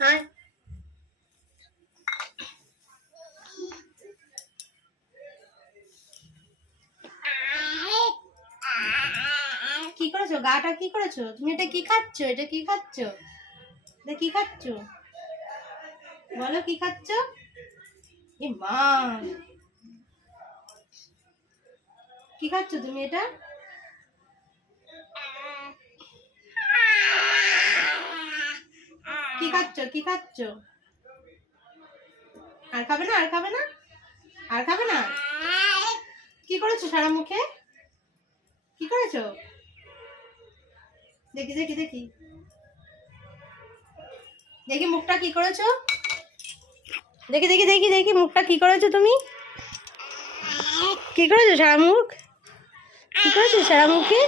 আয় কি করেছো? গাটা কি করেছো তুমি? এটা কি খাচ্ছ? এটা কি খাচ্ছ? এটা কি খাচ্ছ? বলো কি খাচ্ছ? এ মা, কি খাচ্ছ তুমি এটা? কি খাচ্ছ? কি খাচ্ছ? আর খাবে না? আর খাবে না? আর খাবে না? কি করেছো সারা মুখে? কি করেছো? দেখি দেখি দেখি দেখি মুখটা কি করেছো? দেখি দেখি দেখি দেখি মুখটা কি করেছো তুমি? কি করেছো সারা মুখ? কি করেছো সারা মুখে?